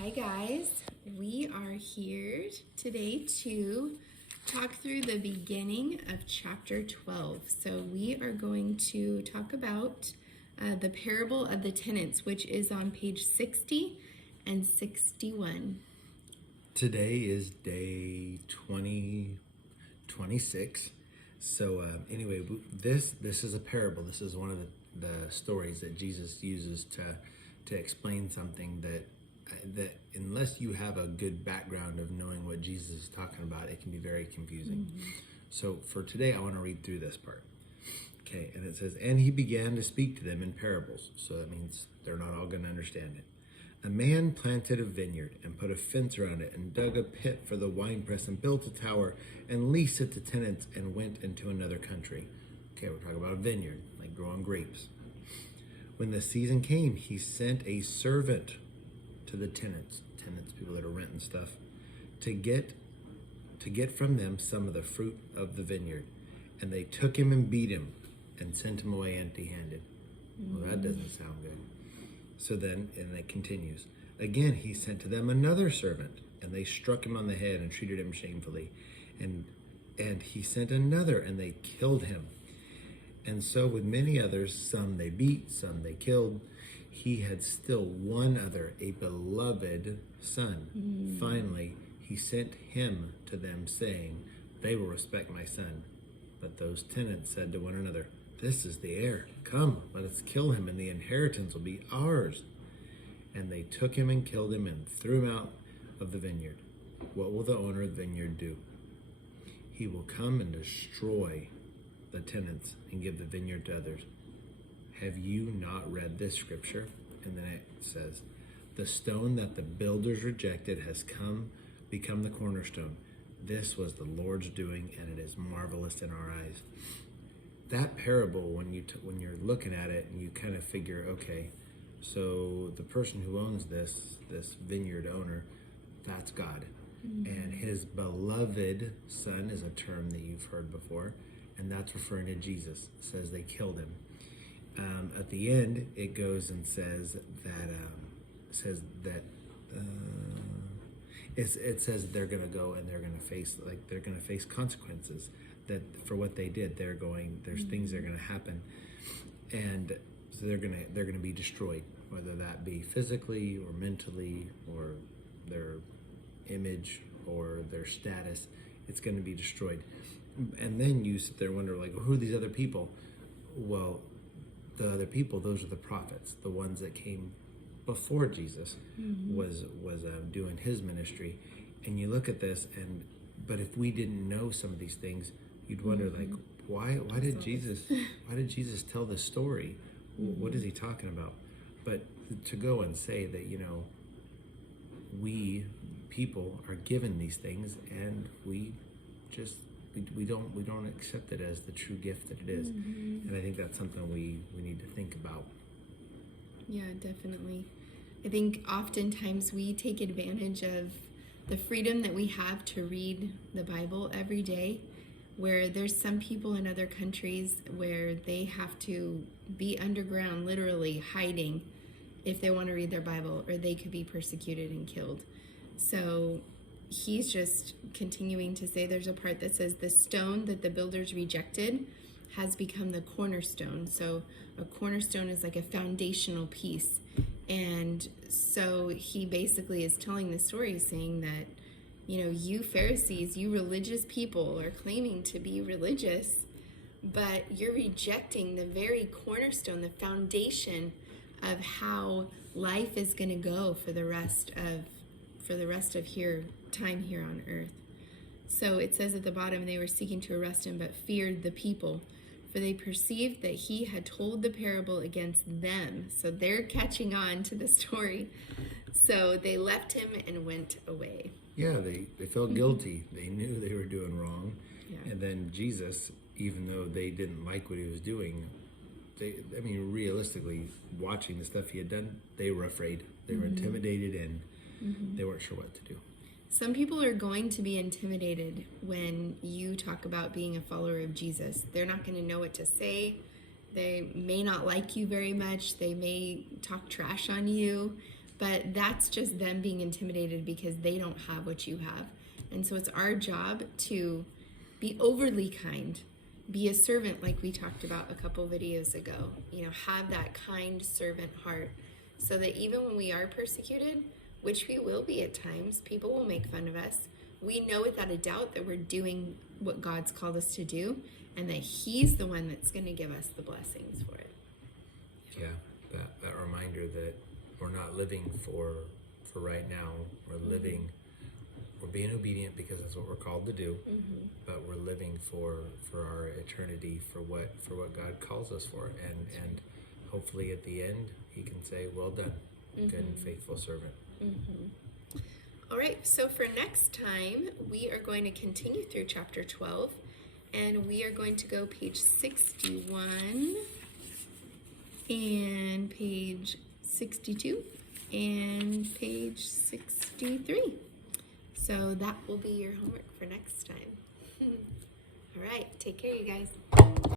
Hi guys, we are here today to talk through the beginning of chapter 12. So we are going to talk about the parable of the tenants, which is on page 60 and 61. Today is day 26. So anyway, this is a parable. This is one of the stories that Jesus uses to explain something that unless you have a good background of knowing what Jesus is talking about, it can be very confusing. So for today, I want to read through this part. Okay, and it says, "And he began to speak to them in parables." So that means they're not all going to understand it. "A man planted a vineyard and put a fence around it and dug a pit for the winepress and built a tower and leased it to tenants and went into another country." Okay, we're talking about a vineyard, like growing grapes. "When the season came, he sent a servant to the tenants, people that are renting stuff, to get from them some of the fruit of the vineyard. And they took him and beat him and sent him away empty-handed." Well, that doesn't sound good. So then, and it continues, "Again, he sent to them another servant, and they struck him on the head and treated him shamefully. And he sent another, and they killed him. And so with many others, some they beat, some they killed. He had still one other, a beloved son. Finally, he sent him to them, saying, 'They will respect my son.' But those tenants said to one another, 'This is the heir. Come, let us kill him, and the inheritance will be ours.' And they took him and killed him and threw him out of the vineyard. What will the owner of the vineyard do? He will come and destroy the tenants and give the vineyard to others. Have you not read this scripture?" And then it says, "The stone that the builders rejected has become the cornerstone. This was the Lord's doing, and it is marvelous in our eyes." That parable, when you're looking at it and you kind of figure, okay, so the person who owns this vineyard owner, that's God. And his beloved son is a term that you've heard before, and that's referring to Jesus. It says they killed him. At the end, it goes and says that it says they're going to go and they're going to face consequences that for what they did. There's things that are going to happen, and so they're going to be destroyed, whether that be physically or mentally or their image or their status. It's going to be destroyed. And then you sit there and wonder, like, who are these other people? Well, the other people, those are the prophets, the ones that came before Jesus was doing his ministry. And you look at this, but if we didn't know some of these things, you'd wonder, like, why did Jesus tell this story? What is he talking about? But to go and say that, we people are given these things, and we don't accept it as the true gift that it is. And I think that's something we need to think about. Yeah, definitely. I think oftentimes we take advantage of the freedom that we have to read the Bible every day, where there's some people in other countries where they have to be underground, literally hiding, if they want to read their Bible, or they could be persecuted and killed. So he's just continuing to say, there's a part that says, "The stone that the builders rejected has become the cornerstone." So a cornerstone is like a foundational piece. And so he basically is telling the story saying that, you Pharisees, you religious people are claiming to be religious, but you're rejecting the very cornerstone, the foundation of how life is going to go for the rest of time here on earth. So it says at the bottom, "They were seeking to arrest him, but feared the people, for they perceived that he had told the parable against them." So they're catching on to the story. "So they left him and went away." Yeah, they felt guilty. They knew they were doing wrong. Yeah. And then Jesus, even though they didn't like what he was doing, realistically, watching the stuff he had done, they were afraid. They were intimidated, and they weren't sure what to do. Some people are going to be intimidated when you talk about being a follower of Jesus. They're not going to know what to say. They may not like you very much. They may talk trash on you. but that's just them being intimidated because they don't have what you have. And so it's our job to be overly kind, be a servant like we talked about a couple videos ago. Have that kind servant heart so that even when we are persecuted, which we will be at times, people will make fun of us. We know without a doubt that we're doing what God's called us to do and that He's the one that's going to give us the blessings for it. Yeah, that reminder that we're not living for right now. We're being obedient because that's what we're called to do, but we're living for our eternity, for what God calls us for, and hopefully at the end He can say, "Well done, good and faithful servant." All right, so for next time, we are going to continue through chapter 12, and we are going to go page 61 and page 62 and page 63. So that will be your homework for next time. All right, take care, you guys.